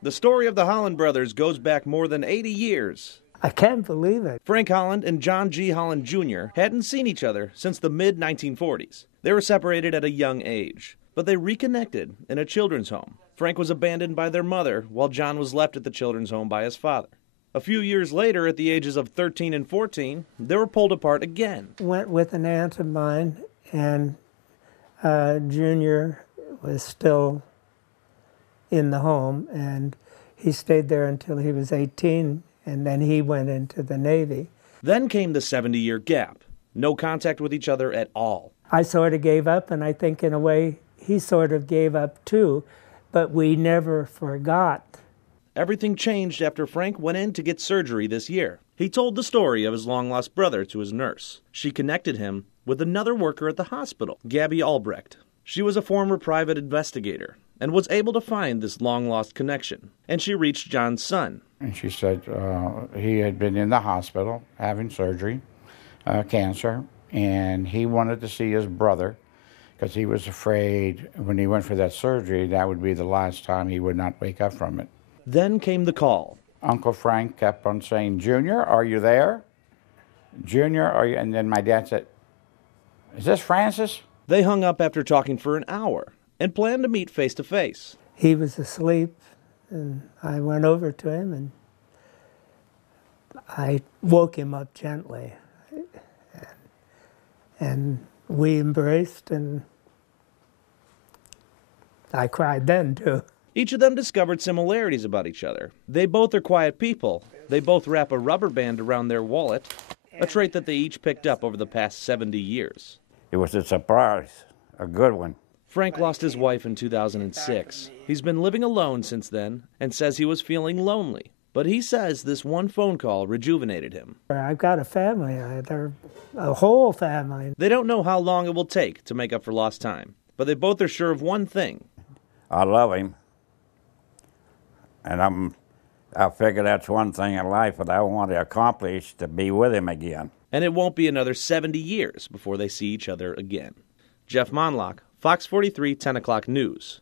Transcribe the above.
The story of the Holland brothers goes back more than 80 years. I can't believe it. Frank Holland and John G. Holland Jr. hadn't seen each other since the mid-1940s. They were separated at a young age, but they reconnected in a children's home. Frank was abandoned by their mother, while John was left at the children's home by his father. A few years later, at the ages of 13 and 14, they were pulled apart again. Went with an aunt of mine, and Junior was still in the home, and he stayed there until he was 18, and then he went into the Navy. Then came the 70-year gap. No contact with each other at all. I sort of gave up, and I think in a way he sort of gave up too, but we never forgot. Everything changed after Frank went in to get surgery this year. He told the story of his long-lost brother to his nurse. She connected him with another worker at the hospital, Gabby Albrecht. She was a former private investigator and was able to find this long-lost connection. And she reached John's son. And she said he had been in the hospital having surgery, cancer, and he wanted to see his brother because he was afraid when he went for that surgery that would be the last time he would not wake up from it. Then came the call. Uncle Frank kept on saying, "Junior, are you there? Junior, are you?" And then my dad said, "Is this Francis?" They hung up after talking for an hour and planned to meet face to face. He was asleep, and I went over to him, and I woke him up gently. And we embraced, and I cried then, too. Each of them discovered similarities about each other. They both are quiet people. They both wrap a rubber band around their wallet, a trait that they each picked up over the past 70 years. It was a surprise, a good one. Frank lost his wife in 2006. He's been living alone since then and says he was feeling lonely. But he says this one phone call rejuvenated him. I've got a family. They're a whole family. They don't know how long it will take to make up for lost time, but they both are sure of one thing. I love him, and I figure that's one thing in life that I want to accomplish, to be with him again. And it won't be another 70 years before they see each other again. Jeff Monlock, Fox 43, 10 o'clock news.